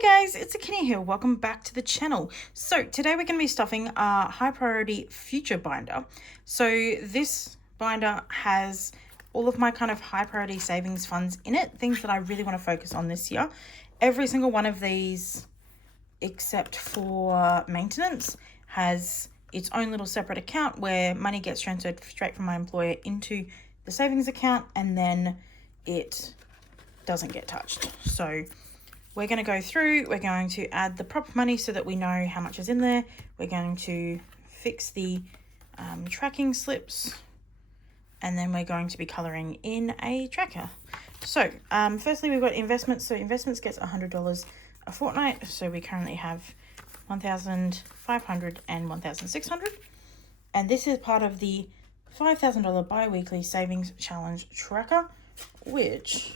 Hi guys, it's Akini here. Welcome back to the channel. So today we're going to be stuffing our high priority future binder. So this binder has all of my kind of high priority savings funds in it, things that I really want to focus on this year. Every single one of these, except for maintenance, has its own little separate account where money gets transferred straight from my employer into the savings account, and then it doesn't get touched. So we're going to go through, we're going to add the proper money so that we know how much is in there. We're going to fix the tracking slips, and then we're going to be colouring in a tracker. So firstly, we've got investments. So investments gets $100 a fortnight. So we currently have $1,500 and $1,600. And this is part of the $5,000 bi-weekly savings challenge tracker, which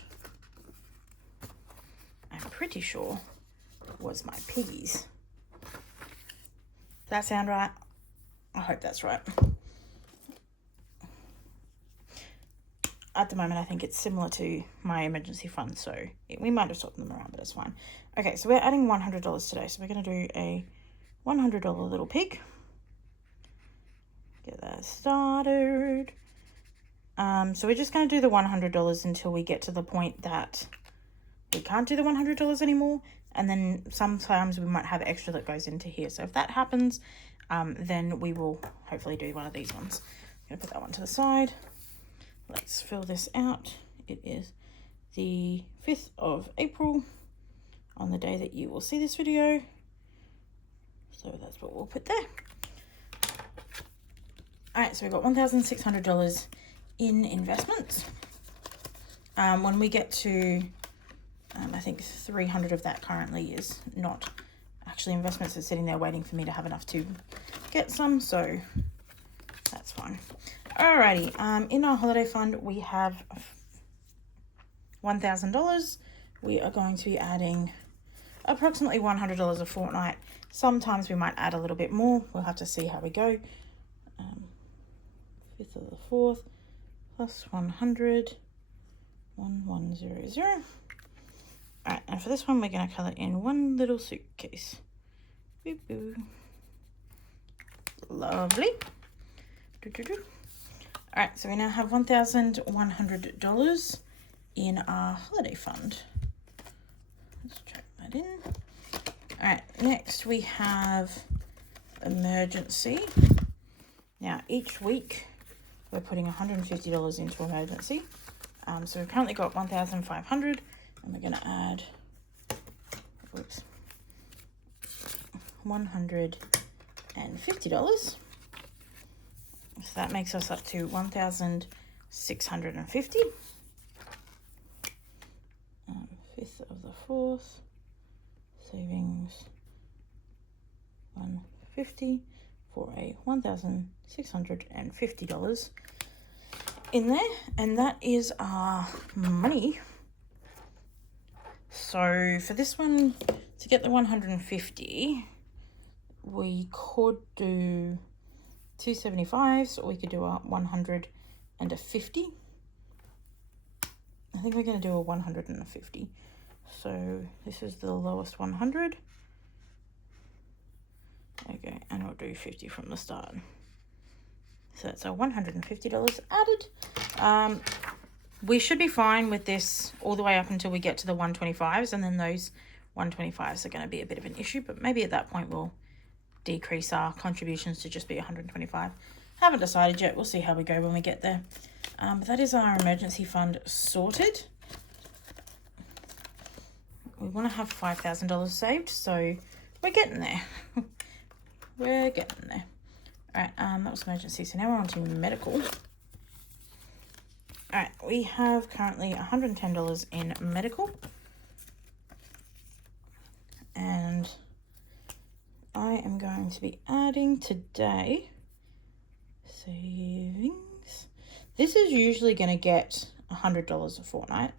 I'm pretty sure was my piggies. Does that sound right? I hope that's right. At the moment, I think it's similar to my emergency fund, so we might have swapped them around, but it's fine. Okay, so we're adding $100 today, so we're going to do a $100 little pig. Get that started. So we're just going to do the $100 until we get to the point that we can't do the $100 anymore, and then sometimes we might have extra that goes into here. So if that happens, then we will hopefully do one of these ones. I'm going to put that one to the side. Let's fill this out. It is the 5th of April on the day that you will see this video. So that's what we'll put there. All right, so we've got $1,600 in investments. When we get to I think 300 of that currently is not actually investments. It's sitting there waiting for me to have enough to get some, so that's fine. Alrighty, in our holiday fund we have $1,000. We are going to be adding approximately $100 a fortnight. Sometimes we might add a little bit more. We'll have to see how we go. 5th of the 4th plus 100, 1100. All right, and for this one, we're going to colour in one little suitcase. Boo boo. Lovely. All right, so we now have $1,100 in our holiday fund. Let's check that in. All right, next we have emergency. Now, each week we're putting $150 into emergency. So we've currently got $1,500. And we're going to add, $150. So that makes us up to $1,650. 5th of the 4th, savings $150 for a $1,650 in there, and that is our money. So for this one, to get the 150, we could do 275s, or we could do a 100 and a 50. I think we're going to do a 100 and a 50. So this is the lowest 100. Okay, and we'll do 50 from the start. So that's our $150 added. We should be fine with this all the way up until we get to the 125s, and then those 125s are going to be a bit of an issue, but maybe at that point we'll decrease our contributions to just be 125. Haven't decided yet. We'll see how we go when we get there. But that is our emergency fund sorted. We want to have $5,000 saved, so we're getting there. We're getting there. All right, that was emergency, so now we're on to medical. All right, we have currently $110 in medical, and I am going to be adding today savings. This is usually going to get $100 a fortnight,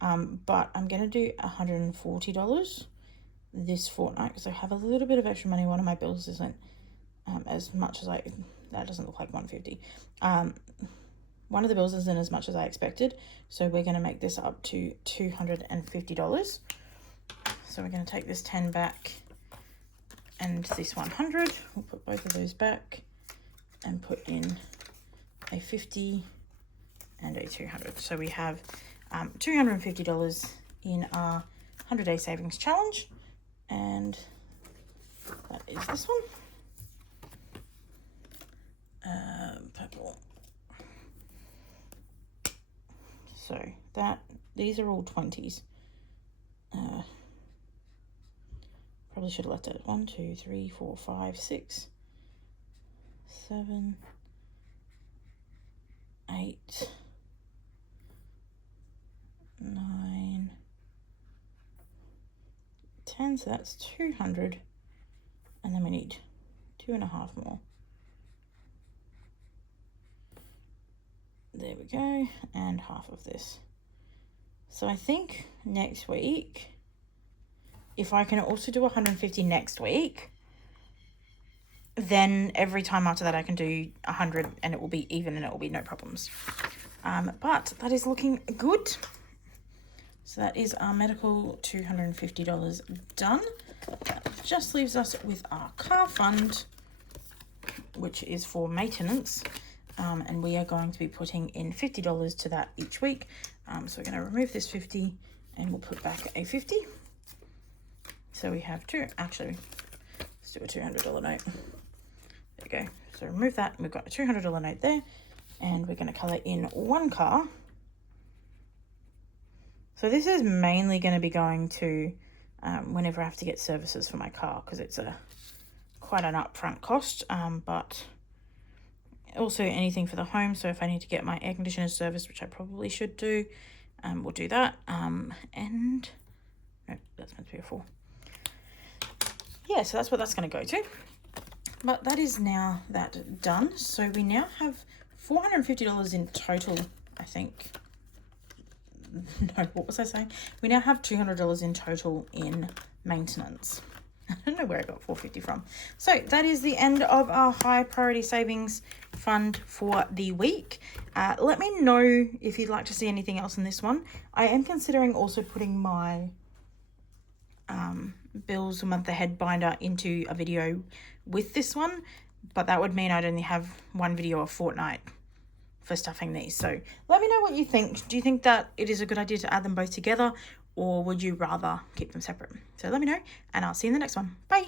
but I'm going to do $140 this fortnight because I have a little bit of extra money. One of my bills isn't as much as that doesn't look like 150. One of the bills isn't as much as I expected, so we're going to make this up to $250. So we're going to take this 10 back and this 100. We'll put both of those back and put in a 50 and a 200. So we have $250 in our 100-day savings challenge, and that is this one. Purple. So these are all 20s. Probably should have left it 1, 2, 3, 4, 5, 6, 7, 8, 9, 10. So that's 200, and then we need 2.5 more. There we go, and half of this. So I think next week, if I can also do 150 next week, then every time after that I can do 100 and it will be even and it will be no problems. But that is looking good. So that is our medical $250 done. That just leaves us with our car fund, which is for maintenance. And we are going to be putting in $50 to that each week. So we're going to remove this 50 and we'll put back a 50. So we have actually, let's do a $200 note. There we go. So remove that. We've got a $200 note there, and we're going to colour in one car. So this is mainly going to be going to whenever I have to get services for my car, because it's quite an upfront cost, but also anything for the home. So if I need to get my air conditioner serviced, which I probably should do, we'll do that. And no, that's meant to be a 4. Yeah, so that's what that's going to go to. But that is now that done. So we now have $450 in total, I think. No, what was I saying? We now have $200 in total in maintenance. I don't know where I got $450 from. So that is the end of our high priority savings fund for the week. Let me know if you'd like to see anything else in this one. I am considering also putting my bills a month ahead binder into a video with this one, but that would mean I'd only have one video a fortnight for stuffing these. So let me know what you think. Do you think that it is a good idea to add them both together, or would you rather keep them separate? So let me know, and I'll see you in the next one. Bye.